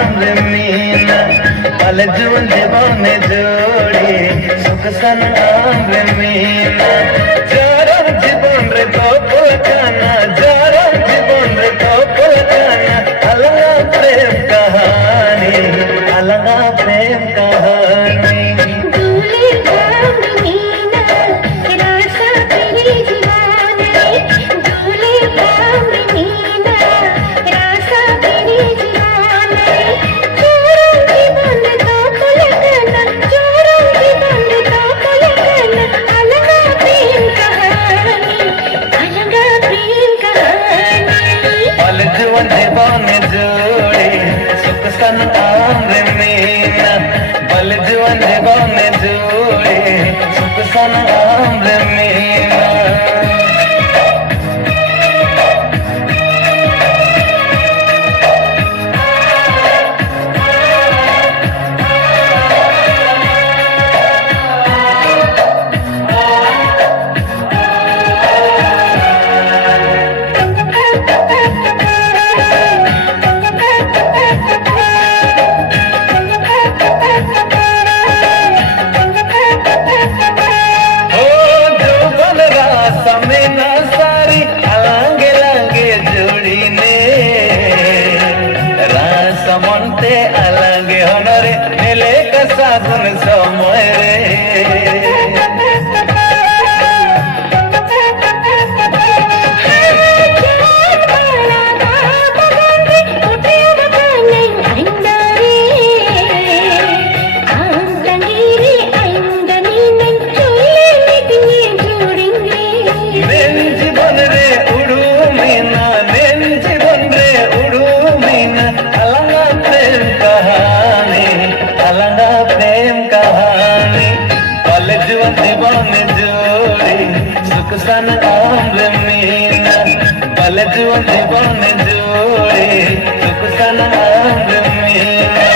आम्र मीना पल जुन जीवन जोड़ी सुख सन आम्र मीना जारा जीवन रे तो पुलकाना जारा जीवन रे तो पुलकाना अलगा प्रेम कहानी अलगा प्रेम कहानी जीवन जोड़ी सुख सन आम्र मीना बल जुन जीवन जोड़ी सुख सन आम्र मीना समन्ते अलगे होनरे मिले कसागुन समय रे जीवन जोड़ी सुख सन आम्र मीना पल जुन जीवन जोड़ी सुख सन आम्र मीना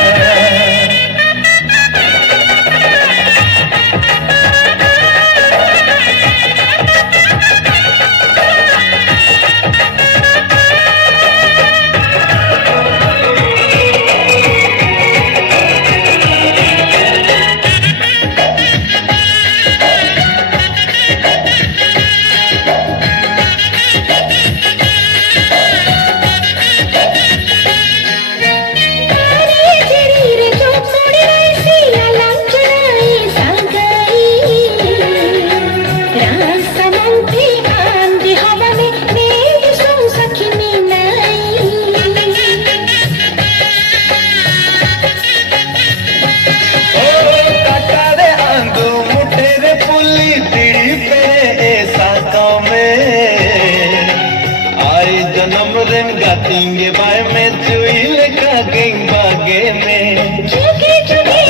गातींगे बाय में चुईल का गेंग बागे में झुके झुके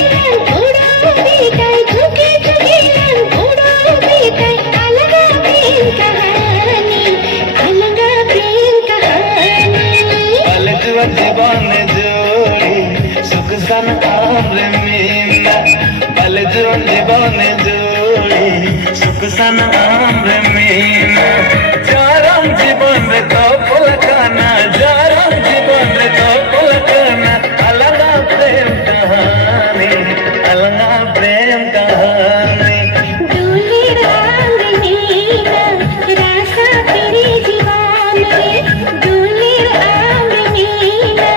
उड़ा बीताई झुके झुके उड़ा बीताई अलगा प्रेम कहानी अलगा प्रेम कहानी पल जुन जीवन जोड़ी सुख सन आम्र मीना पल जुन जीवन जोड़ी सुख सन आम्र मीना जारा जीवन तो पुलकाना जारा जीवन तो पुलकाना अलगा प्रेम कहानी अलगा प्रेम कहानी दूल्हे रंग नीला रासा तेरे जीवन में दूल्हे रंग नीला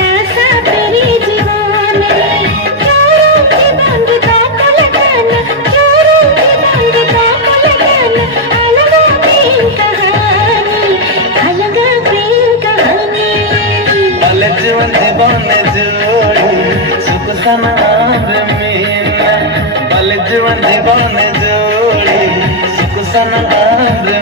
रासा तेरे जीवन में चारों के बंद का पलकाना चारों के बंद का पलकाना अलगा प्रेम कहानी अलगा प्रेम कहानी पल जुन जीवन जोड़ी सुख सन आम्र मीना पल जुन जीवन जोड़ी सुख सन आम्र